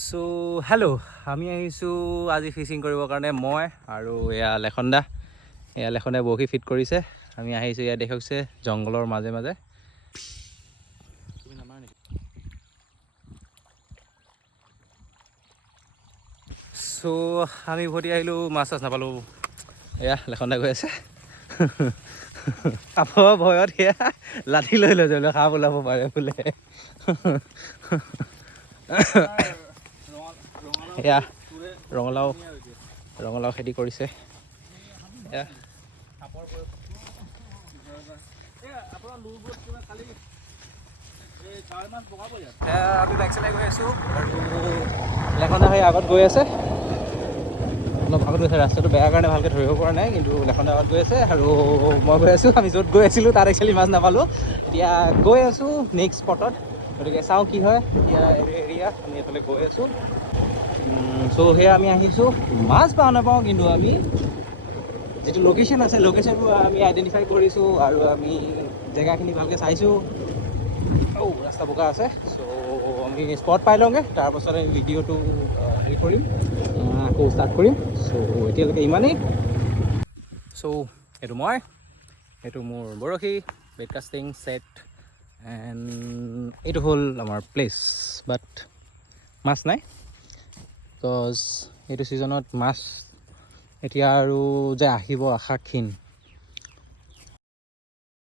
So hello' আমি আহিছোঁ আজি ফিচিং কৰিবৰ কাৰণে মই আৰু এয়া লেখনদা বৰশী ফিট কৰিছে। আমি আহিছোঁ ইয়াত দেখুৱাইছে জংঘলৰ মাজে মাজে। চ' আমি উভতি আহিলোঁ, মাছ চাছ নাপালোঁ। এয়া লেখনদা গৈ আছে সাপৰ ভয়ত সেয়া লাঠি লৈ লৈ সাপ ওলাব পাৰে বোলে। এয়া ৰঙালাও খেতি কৰিছে। এয়া আমি বাইক চলাই গৈ আছোঁ আৰু লেখনদা সেই আগত গৈ আছে। অলপ আগত গৈছে, ৰাস্তাটো বেয়া কাৰণে ভালকৈ ধৰিব পৰা নাই, কিন্তু লেখনদা আগত গৈ আছে আৰু মই গৈ আছোঁ। আমি য'ত গৈ আছিলোঁ তাত একচুৱেলি মাছ নাপালোঁ। এতিয়া গৈ আছোঁ নেক্সট স্পটত, গতিকে চাওঁ কি হয়। এতিয়া এৰিয়া আমি এইফালে গৈ আছোঁ। চ' সেয়া আমি আহিছোঁ, মাছ পাওঁ নাপাওঁ, কিন্তু আমি যিটো লোকেশ্যন আছে লোকেশ্যনটো আমি আইডেণ্টিফাই কৰিছোঁ আৰু আমি জেগাখিনি ভালকৈ চাইছোঁ। ৰাস্তা বোকা আছে, চ' আমি স্পট পাই লওঁগৈ, তাৰপাছত আমি ভিডিঅ'টো হেৰি কৰিম, আকৌ ষ্টাৰ্ট কৰিম। চ' এতিয়ালৈকে ইমানেই। চ' এইটো মোৰ বৰশী, বেডকাষ্টিং ছেট, এণ্ড এইটো হ'ল আমাৰ প্লেচ। বাট মাছ নাই, বিকজ এইটো ছিজনত মাছ এতিয়া আৰু যে আহিব আশা ক্ষীণ।